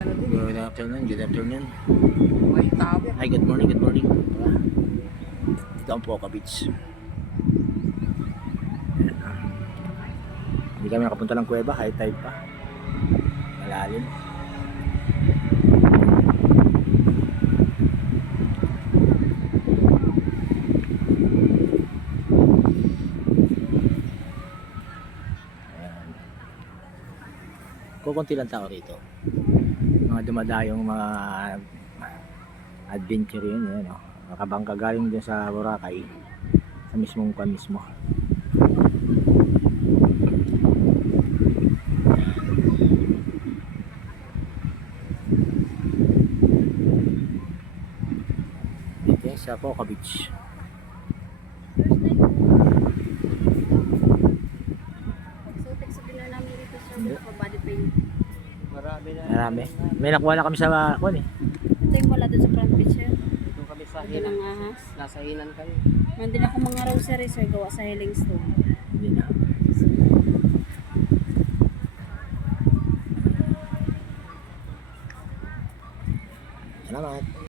Good afternoon, good afternoon. May tao. Hi, good morning, good morning. Ito ang Poca Beach. Hindi kami nakapunta ng kuweba, high tide pa. Malalim. Ayan. Kukunti lang tao rito. Mga dumadayong mga adventure yun, no? Makabangka galing dyan sa Boracay, sa mismong kan mismo. Ito yung sa Poca Beach. So, sabihin na namin dito sa body paint. Marami. May nakuha na kami sa kuwan eh. Ito yung wala doon sa front beach. Dito kami sa Ito ng ahas. Nasa hinan kami. Mandin ako mga rosary sir, gawa sa Hillingstone. Hindi na. Salamat.